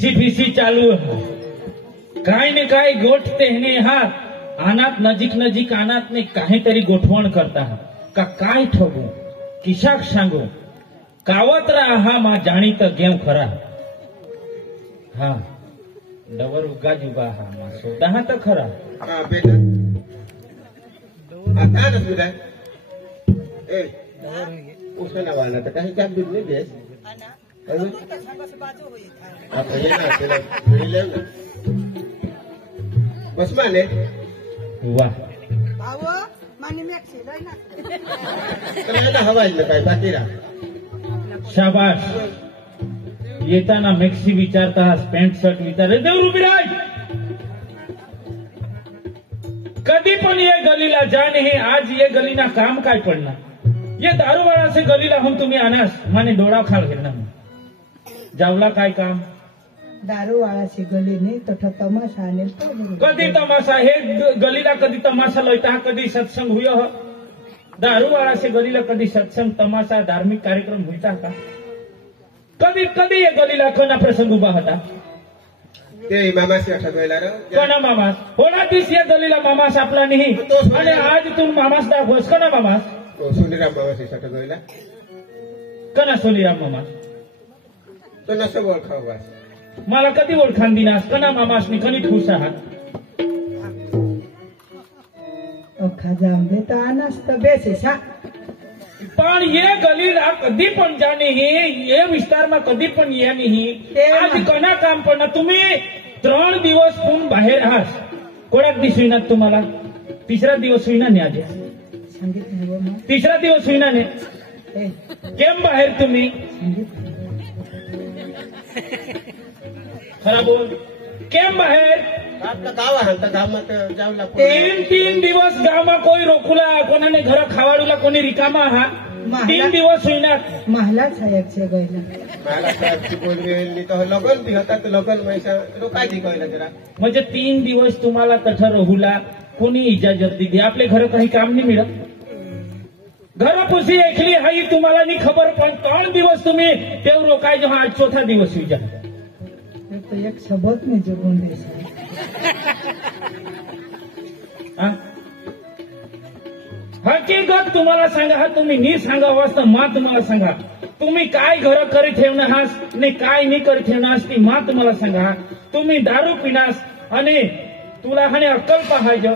ઠીસી ચાલુ કાંઈ ને કાંઈ ગોઠते ने हा आनात नजीक आनात ने काहीतरी गोठवण करता का काय ठगू किशाक सांगू कावतरा हा मा जाणीत गेम खरा हा डवर उगा जुगा हा मा सोदा हा तर खरा बेटा आता नसुदा ए उसका नवाला तर काही काम बिल नाही देस आता ये ना तेला मिळले बस माने वाह भाऊ माने मॅक्सी लय ना तर हवायला काय बाकी रा शाबाश येताना मॅक्सी विचारता पॅन्ट शर्ट विचार देव रुबी राय कधी पण ये गलीला जाने हे आज ये गलीना काम काय पडणार ये दारूवाळा से गलीला हम तुम्ही आनास माने डोळा खाल घेणार जावला काय काम दारू वाला से गली नहीं तो तमाशा आने कधी तमाशा हे गलीला कधी तमाशा लयता कधी सत्संग हुयो हो दारूवाळा से गलीला कधी सत्संग तमाशा धार्मिक कार्यक्रम होता का कधी कधी ये गलीला कोणा प्रसंग उभा होता ते मामासी अठा गयला रे कोणा मामास होणा तीस या गलीला मामास आपला नाही आणि आज तुम मामास दाखवस कोणा मामास सोनीराम मामासी अठा गयला कोणा सोनीराम मामास तो नसो ओळखाव बस मला कधी ओळखान दिनास कना मामासनी कनी ठूस आहात खजाम दे तो आनास तो बेसे सा पण ये गलीला कधी पण जाणे ये विस्तारमा कधी पण ये नाही आज कना काम पण तुम्ही 3 दिवस पण बाहेर आहात कोणाक दिस होईना तुम्हाला तिसरा दिवस होईना ने आज सांगितलं तिसरा दिवस होईना ने केम बाहेर तुम्ही खरा बोल केम बाहेर आपलं गाव आहे तर गावात जावला 3 दिवस गावमा कोई रोकुला कोणाने घर खावाडूला कोणी रिकामा आहात 3 दिवस होईना महला साहेब से गयला मला साहेबची बोलवेली तर लगन ती होता तर लगन वैसा रोकायची कळलं जरा म्हणजे 3 दिवस तुम्हाला तठ रहुला कोणी इजाजत दिली आपले घर काही काम नाही मिळत घरपुसी ऐकली हाई तुम्हाला नाही खबर पण 3 दिवस तुम्ही तेव रोकायचो हा आज 4था दिवस विजा तो एक सबक में जोगून दे हकीकत तुम्हाला सांगा हा तुम्ही नी सांगा वाजता मा तुम्हाला सांगा तुम्ही काय घर करी ठेवणार आहात नाही काय नाही करी ठेवणार आहात ती मा तुम्हाला सांगा तुम्ही दारू पिनास आणि तुला हाने अक्कल पाहायचं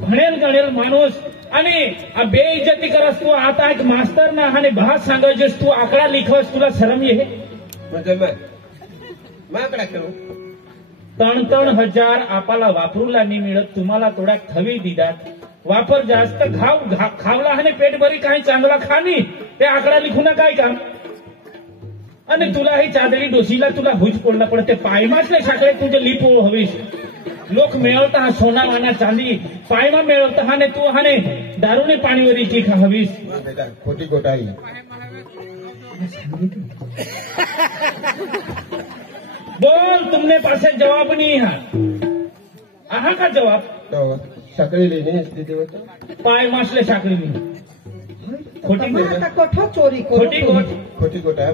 म्हणेल गणेल माणूस आणि बेइज्जती करस तू आता एक मास्तर ना हाने भात सांगायचेस तू आकडा लिखवस तुला शरम ये म्हणजे माकडा खेळू 3,000 आपला वापरूला नाही मिळत तुम्हाला थोडा थवी दिदात वापर जास्त खावला आणि पेट भरी काही चांगला खानी ते आकडा लिखू ना काय काम आणि तुला ही चादरी डोशीला तुला भुज पडला पण ते पायमातले साखळे तुझे लिपो हवीस लोक मिळवता हा सोना वाना चांदी पायमा मिळवता हा ने तू हाने दारूने पाणीवरी की हवीस खोटी गोटाई बोल तुमने पासे जवाब नहीं है आहा का जवाब साखळी लेणी स्थिती होता पाय मासले साखळी मी कठो चोरी खोटी गोटा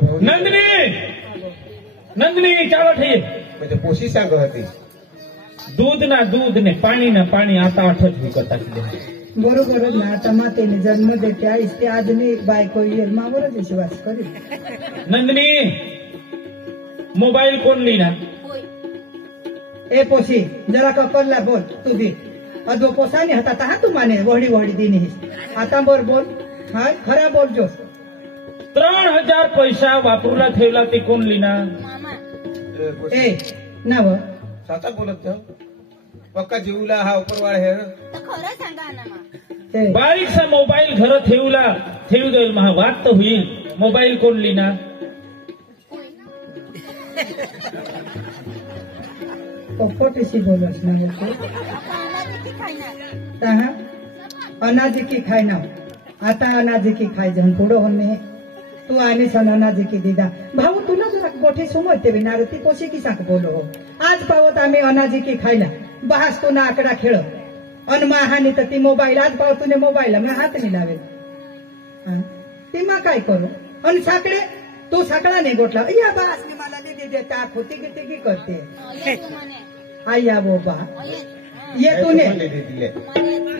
नंदिनी चावट है म्हणजे पोशी सांग होती दूध ने पाणी आता आठवत विकता बरोबर ना आता मातेने जन्म देते इसते आजनी बायको येलमावरच विश्वास करी नंदिनी मोबाईल कोण लिहिना ए पोशी जरा कपरला बोल तू दे अदो पोसाने हातात हा तू माने वहडी दिनी आता बर बोल हा खरा बोल जो 3,000 पैसा वापरूला ठेवला ते कोण लिहिना ए नव साता बोलत जाऊ पक्का जीवला हा उपरवाळ हे खरं सांगा ना बारीकसा मोबाईल घर ठेवू देईल महा वाद तर होईल मोबाईल कोण लिहिना कपटीशी बोलस ना तहा अनाज की खायना आता अनाज की खाय जन पुढं होणे तू आणि सन अनाज की दिदा भाऊ तुला जरा गोठी समजते विनार ती पोशी की सांग बोलो हो आज पावत आम्ही अनाज की खायला बहास तू ना आकडा खेळ अनमाहानी तर ती मोबाईल आज पाव तुने मोबाईल मी हात नाही लावेल ती मा काय करू आणि साकडे तू साकडा नाही गोठला या बास मला दिली देता खोती किती की करते ये तू म्हणे आया बोबा ये ये तूने बोलले ते तिले.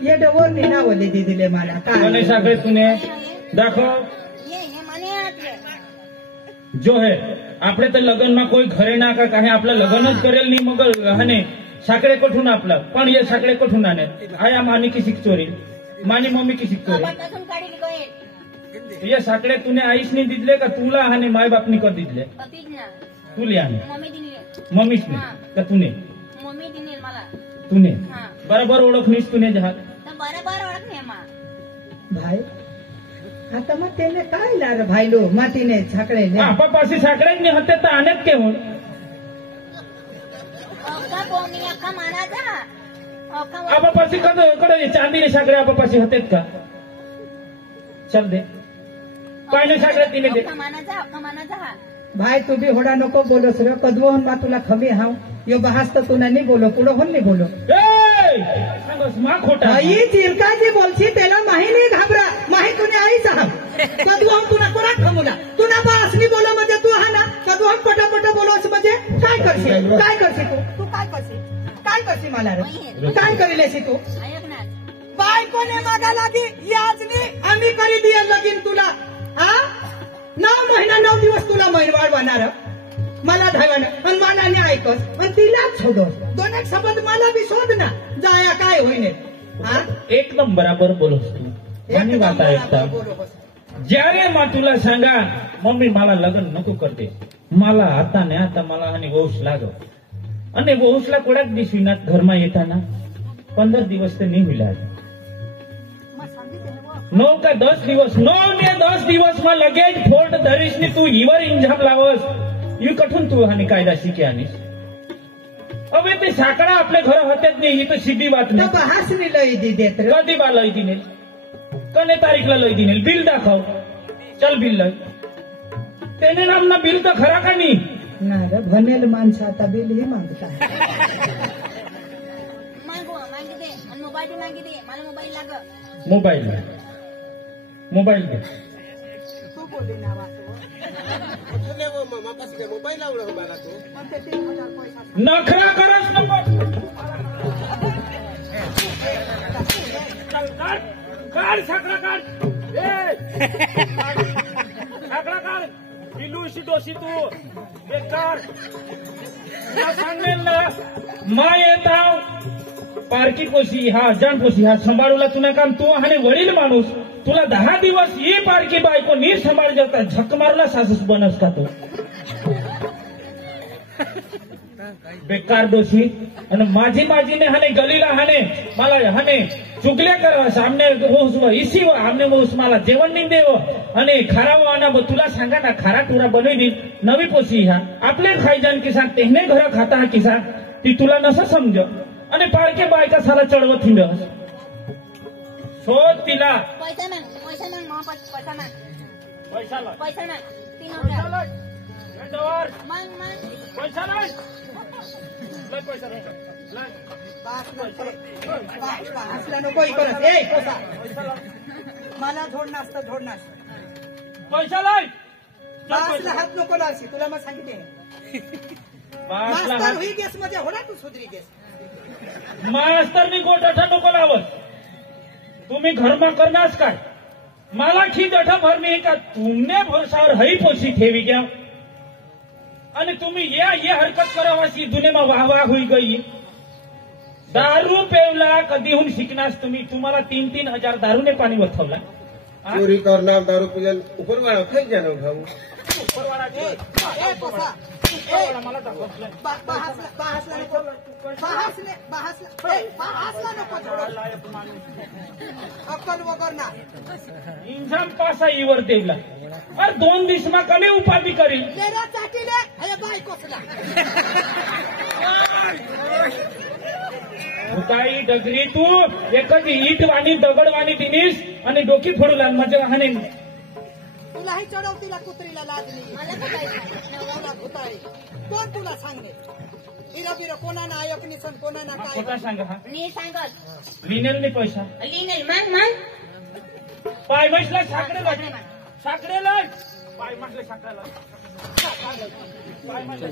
ये डोर नाही ना बोलले दिले मला અને काय સાંકળે તુને દાખો ये म्हणे आटले જો હે આપણે તો લગ્નમાં કોઈ ઘરે ના કાંઈ આપણે લગ્ન જ કરેલ નહીં મગર અને સાંકળે કોઠું આપलं પણ એ સાંકળે કોઠું ના ને આયા માની की शिक चोरी मानी मम्मी की शिक चोरी आपण कसून काढली गये ये सांकळे तुने आईस नाही दिदले का तुला आणि माय बापनी कर दिदले पतीच ना तू लिहाने मम्मी दिली मम्मीच हा. नाही का तुने मम्मी दिली मला तुने हा बरोबर ओळखनीस तुने जहात तर बरोबर ओळखणे मा भाई आता मग त्याने काय लार भाईलो मातीने छाकडे आपा पासी सांकळे જ નહીં હતે તો આને જ કેવું अक्का कोणी अक्का मानाचा अक्का आपा पासी कडे चांदीने सांकळे आपा पासी हतेत का चल दे पाहिजे सांकळे तिने दे अक्का मानाचा हा भाई तू भी होडा नको बोलोस रे कदवहन मा तुला खबी हाव यो बहास तर तुला नाही बोलो पुढं होन नाही बोलो ए सांगस मा खोटा आई चिरका जी बोलशी त्याला माही नाही घाबरा माही तुने आई साहब कदवहन तुला कोणा खमुला तुला बास नाही बोलो म्हणजे तू हा ना कदवहन पटापट बोलोस म्हणजे काय करशील तू काय करशील मला रे काय करीलेसी तू ऐक ना बायकोने मागा लागी याजनी आम्ही करी दिया लगीन तुला हा 9 महिना 9 दिवस तुला महिनवाड वाढणार मला धावणं आणि मला नाही ऐकस आणि तिलाच शोधस दोन एक शब्द मला बी शोध ना जाया काय होईने हा एकदम बराबर बोलोस तू आणि વાત ऐकता જ્યારે માં તુલા सांगा મમ્મી મારા લગ્ન नको करते मला आता ને आता मला आणि વહુશ લાગો અને વહુશલા કોડાક દિસવીના ઘરમાં येताना 15 દિવસ તે નહીં મિલાય मग सांगितलं ना 9 का 10 દિવસ 9 ને 10 દિવસમાં લગેજ ફોલ્ટ ધરીશ ને તું ઈવર ઇન્જામ લાવસ ઈ કઠું તું હાની કાયदा શીખ્યાનીશ હવે તે સાંકળા આપણે ઘર હતે જ નહીં ઈ તો સીધી વાત तो નહીં बहास नाही लई दी देत रे कधी बा लई दिनेल कने तारीखला लई दिनेल बिल दाखव चल बिल लई तेने नामना बिल तर खरा का नाही ना रे भनेल माणसं आता बिल हे मागता मागी दे आणि मोबाईल मागी दे मला मोबाईल लाग मोबाईल दे तू बोलली ना वाचो तुले वो मामा पाशी काय मोबाईल लावला हो मला तू मग ते 3000 पैसा नखरा करस नको चल काढ साखरा काढ ए साखरा काढ पिलूशी डोशी तू बेकार तुला सांगेल ना मा येताव पारकी पोशी हा अजाण पोशी हा सांभाळूला तुला काम तू आणि वडील माणूस तुला 10 दिवस ही पारकी बायको नीट सांभाळ जाता झक मारला सासूस बनस का तू बेकार दोषी आणि माझीने हाने गलीला हाने मला हाने चुकल्या करा सामने होस इसी आमने होस मला जेवण नाही देव आणि खारा वाना तुला सांगा ना खारा टुरा बनवी नवी पोशी ह्या आपले खायजान किसान तेहने घर खाता हा किसान ती तुला नसं समज आणि पारके बायका साला चढवत हिंडस शोध तिला पैसा माग पैसा माग पैसा लाग पैसा माग 3000 माग पैसा लाग पैसा लाग असला नको करत ए कोसा मला झोडणार तर झोडणार पैसा लाग बासला हात नको लावशी तुला मग सांगितले मास्तर हुई गेस मध्ये होणार तू सुधरी गेस मास्तरनी गोठा नको लावत तुम्ही घरमा करणार काय मला खी दठा भरणी का तुमने भरोसावर हई पोशी ठेवी घ्या आणि तुम्ही ये हरकत करावाशी दुनिया वाह वाह हुई गई दारू पेवला कधीहून शिकणार तुम्ही तुम्हाला 3-3 हजार दारूने पाणी वथवला चोरी करणार दारू पिल्यान उपरवाळा खाई जाणार भाऊ मला दाखवलं अक्कल वगैर ना इंजाम पासा इवर देवला अरे 2 दिवसमा कमी उपाधी करील तेरा चाटीले हे बाय कोसला काही डगरी तू एखादी ईट वाणी दगड वाणी दिनीस आणि डोकी फोडू लाग माझ्या हाने तुलाही चढवतीला कुत्रीला लाजली मला काय नवरा भुताळी कोण तुला सांगे इरा कोणा नायक निसन कोणा ना काय खोटा सांगा हा मी सांगत लिनेल नाही पैसा लिहिल मग पाय म्हटलं साखरेला पाय म्हटलं साखरेला पाय म्हणजे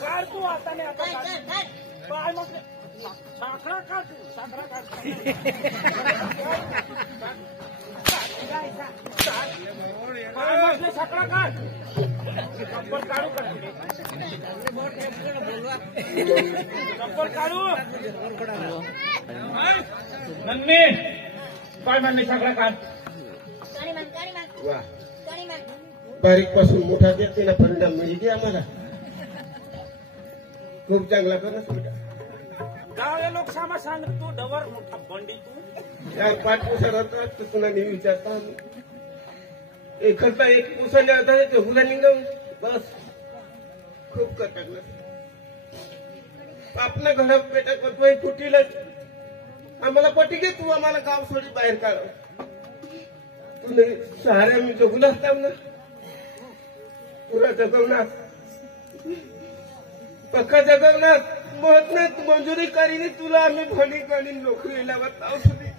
काढ तू आता नाही आता काढ, काढ. काढ, काढ. पाय म्हणजे साखरा काढ तू साखरा काढ पाय म्हणजे साखरा काढ चप्पल काढू का चप्पल काढू नन्मी पाय म्हणजे साखरा काढ काढी मान, काढी मान, वा काढी मान. बारीक पासून मोठा व्यक्तीला परिणाम मिळते आम्हाला खूप चांगला करत बेटा गावले लोक सामा सांग तू डवर मोठा बंडी तू या 5 पुसर होता तर तुला नेहमी विचारता आम्ही एखादा एक पुसाले होता ते हुला निघून बस खूप करतात ना आपल्या घरात बेटा करतोय फुटीला आम्हाला पटी घे तू आम्हाला गाव सोडी बाहेर काढ तू नाही सहाऱ्या मी जगून असताव ना पुरा जगवणार पक्का जगवणार मत नाही मंजुरी करीन तुला आम्ही भली करीन नोकरीला बताव सुधी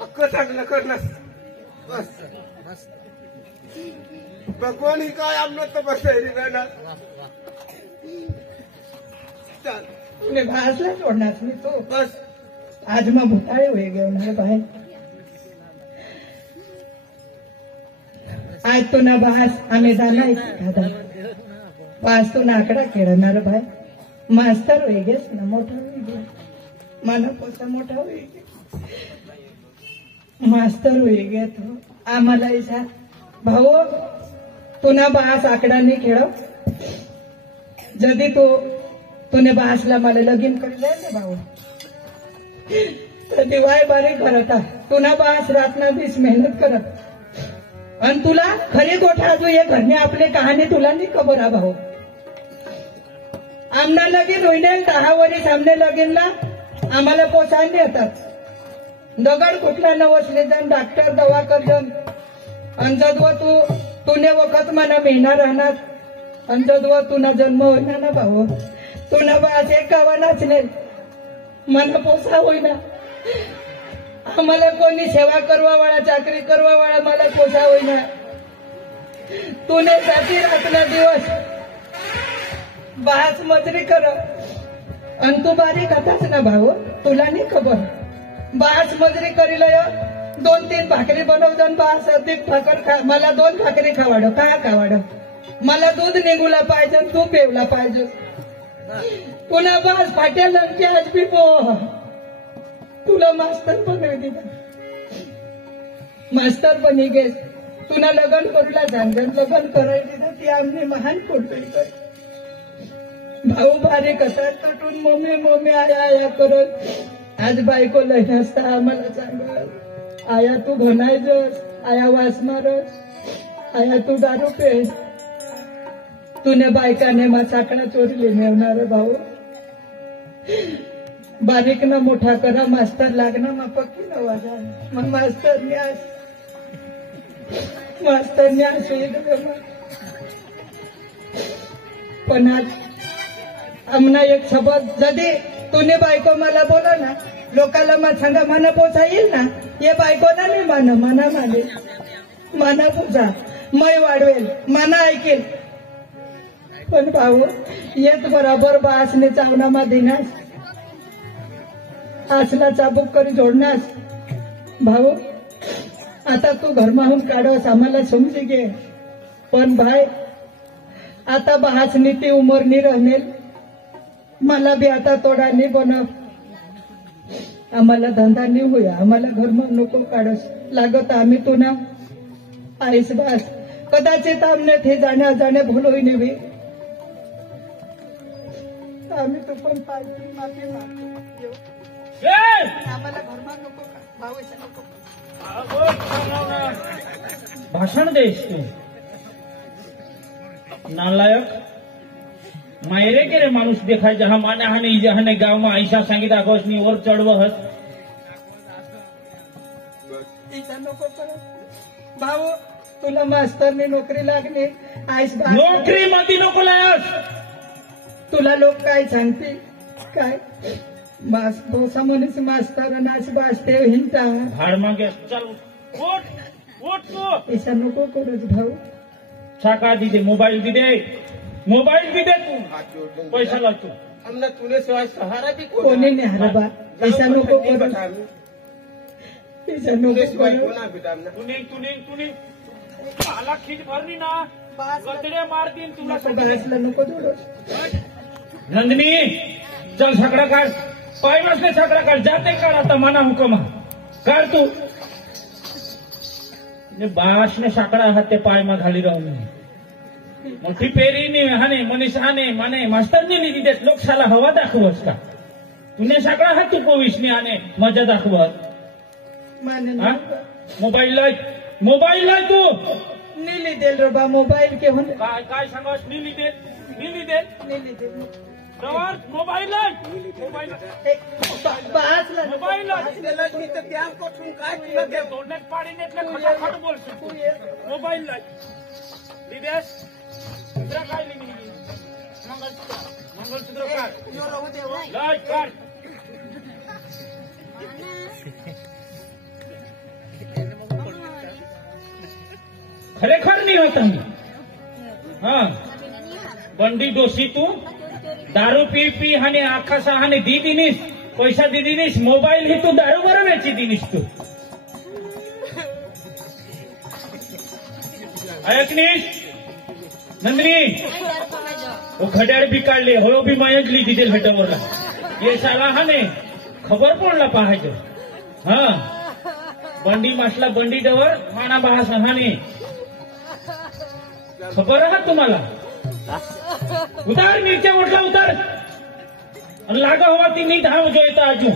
पक्क चांगलं करणार बस भगवान ही काय आमनं तर बसायली राहणार चाल तुने भासला सोडणार मी तो बस आज मग भुताळे होई गए मेरे भाई आज तू ना बास आम्ही जाणार दादा पास तू ना आकडा खेळणार भाई मास्तर होई गेस ना मोठा होई गे मला पोसा मोठा होई गे मास्तर होई गे तो आम्हाला इसा भाऊ तू ना बास आकडा नाही खेळ जदी तूने बासला मला लगीन करी जाय ना भाऊ तर दिवाय बारी करत तू ना बास रातना दिस मेहनत करत आणि तुला खरी गोठा जो ये घरने आपले कहाणी तुला नाही खबर हा भाऊ आमना लगीन होईने 10 वर्ष आमने लगीनला आम्हाला पोसायला येतात दगड कुठला नवसले जण डॉक्टर दवा कर जण आणि जदव तूने वखत मना मेहना राहणार आणि जदव तुना जन्म होईना ना भाऊ तुला बास एक गावा नाचले मला पोसा होईना आम्हाला कोणी सेवा करवा वाळा चाकरी करवा वाळा मला पोसा होईना तुने साठी रातला दिवस बास मजरी कर आणि तू बारीक होताच ना भाऊ तुला नाही खबर बास मजरी करील 2-3 भाकरी बनवून बास अधिक भाकर खा मला 2 भाकरी खावाड का खावाड मला दूध निघूला पाहिजे तू पेवला पाहिजे पुन्हा बास फाट्या लंकी आज बी पो तुला मास्तर पण दिला मास्तर पण गेस तुला लग्न करूला सांगन लग्न करायला ती आमने महान कोणतरी कर भाऊ बारीक कसा तटून मम्मी मम्मी आया करत आज बायको लय नसता आम्हाला सांग आया तू घनायचस आया वास मारस आया तू दारू पेस तुने बायकाने मा साकडा चोरीले नेवणार भाऊ बारीक ना मोठा करा मास्तर लागना मग पक्की न वाजा मग मास्तर न्यास पण आज आमना एक शब्द जदी तुने बायको मला बोला ना लोकाला मग सांगा मना पोचा येईल ना ये बायको ना नाही मना माने मना तुझा मै वाढवेल मना ऐकेल पण भाऊ येत बरोबर बासने चावनामा दिनास आसला चाबूक करी जोडनास भाऊ आता तू घरमाहून काढस आम्हाला समजी घे पण भाई आता बासनी ती उमरनी राहनेल मला बी आता तोडा नाही बनव आम्हाला धंदा नाही होया आम्हाला घरमा नको काढस लागत आम्ही तू ना आईस बास कदाचित आमने थे जाणे भूलोय नेवी आम्ही तू पण पाहिजे माफी मागतो आम्हाला घरमा नको का भाऊच्या नको भाषण देश तू नालायक मायरे के रे माणूस देखाय जहा माने हाने जहाने गाव में आयशा सांगित आगोसनी वर चढवहत तिचा नको करत भाऊ तुला मास्तरनी नोकरी लागली आईस बास नोकरी मध्ये नको लायस तुला लोक काय सांगतील काय बास दोसा मनीस मास्तर नाच बासते हिंता भाड मागे चल उठ तू ऐसा नको करूच भाऊ छाका दी दे, मोबाइल दी दे, मोबाइल दी दे तू हाथ जोड़ दूं पैसा ला तू हमने तूने सिवाय सहारा भी कोणी नाही हरं बा ऐसा नको करू बेटा ऐसा तूने नको सिवाय करू कोणा बेटा हमने तुनी आला खीच भरली ना गदडे मारतीन तुला बासला नको जोडू नंदिनी चल छकड़ा काढ पाय बसले छकड़ा काढ जाते काढ आता मना हुकम काढ तू बास ने साकडा आहात ते पाय मा घाली राहून मोठी पेरी ने हाने मनीष आने माने मास्तर ने लिधी देत लोकशाला हवा दाखवस का तुने साकडा हात तू पोविसने आने मजा दाखवत माने हा मोबाईल लाय तू नीली देल रे बा मोबाईल के होन काय काय सांगास नीली दे नीली देल रवार मोबाईल लाय बासला मोबाईल लाय त्याला मी तर त्या कोठून काय तुला दे तोडण्यात पाणी नेतलं खटाखट बोलतो मोबाईल लाय दिदेस दुसरा काय लिहिली मंगलसूत्र काढ लाय काढ खरेखर नहीं होता हाँ बंडी दोषी तू दारू पी पी हाने आखा सहाने दी दिनीस पैसा दी दिनीस मोबाईल ही तू दारू बरं वेची दिनीस तू ऐकनीस नंदिनी वो घड्याळ बी काढले हो बी मयंकली तिथे भेटवरला ये साला हाने खबर पडला पाहायचं हा बंडी मासला बंडी डवर माना बहा सहाने खबर आहात तुम्हाला उतार मिरच्या उठला उतार लागा हवा ती नीट धाव जो येता अजून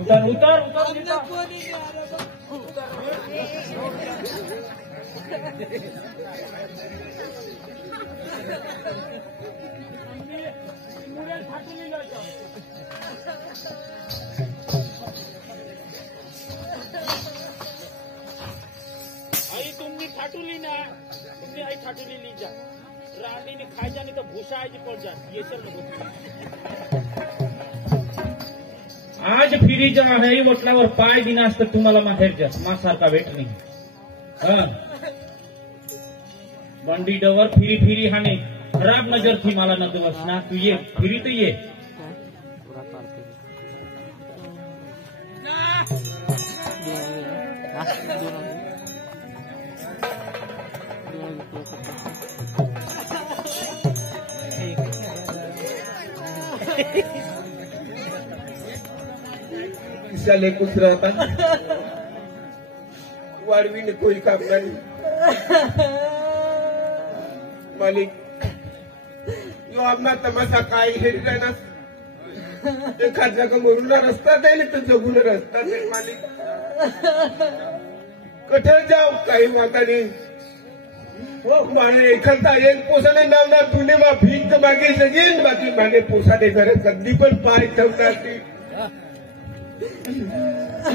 उतार उतार उतार आई तुमनी ठाटुली ना तुमने आई ठाटुली ली जा रानी ने खाई जाने तो भूसा आई पड़ जा ये सब आज फिरी जा है म्हटल्यावर पाय दिना असतं तुम्हाला माहेर जा मासारखा भेट नाही हा बंडी डवर फिरी फिरी हाने खराब नजर थी मला न दिवस ना तू ये फिरी तो ये साले कुछ रहता वाड़वी ने कोई काम नहीं मालिक यो आमना तमाशा काय हेरिला ना एखाद जागा मरून रस्ता नाही तर जगून रस्ता नाही मालिक कठे जाव काही वाटा नाही माने एखादा एक पोसाने नावना तुने मा भीक मागे जगेन बाकी माने पोसाने घर कधी पण पाय ठेवणार ती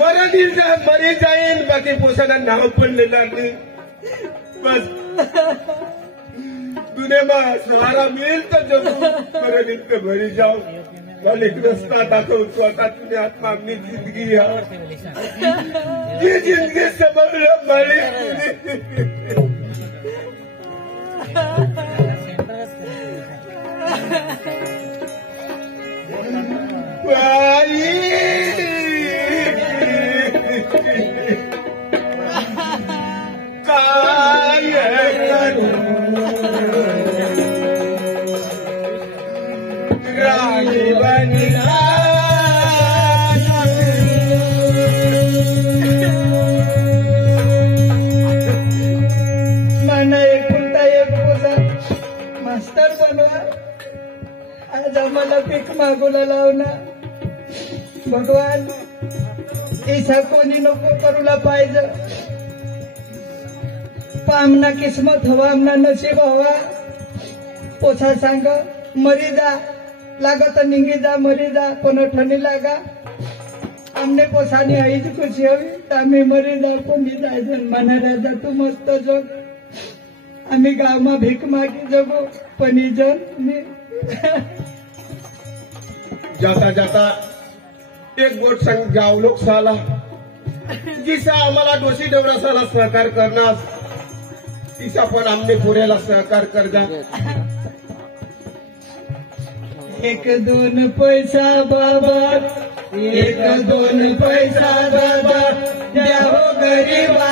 मरी जाईन बाकी पोसाना नाव पण लिहिणार नाही बस तुने मा सहारा मिळेल तर जगू मरण इतकं घरी जाऊ मालिक रस्ता दाखवतो आता तुने आत्मा आपली जिंदगी ये जिंदगी समजलं मालिक मास्तर बनवा आज आम्हाला पीक मागोला लावना भगवान ऐसा कोणी नको करूला पाहिजे पामना किस्मत हवा आमना नशीब हवा पोछा सांग मरी जा लागत निंगी जा मरी जा कोण ठणी लागा आमने पोसानी आईच खुशी हवी तर आम्ही मरी जा कोणी जायचं म्हणा राजा तू मस्त जग आम्ही गावमा भीक मागी जगो पण जन जाता जाता एक गोट संग गाव लोक साला जिसा आम्हाला दोषी डवरा साला सहकार करणार तिचा पण आमने पुरेला सहकार कर जा. एक दोन पैसा बाबा, एक दोन पैसा बाबा, द्या हो गरीबा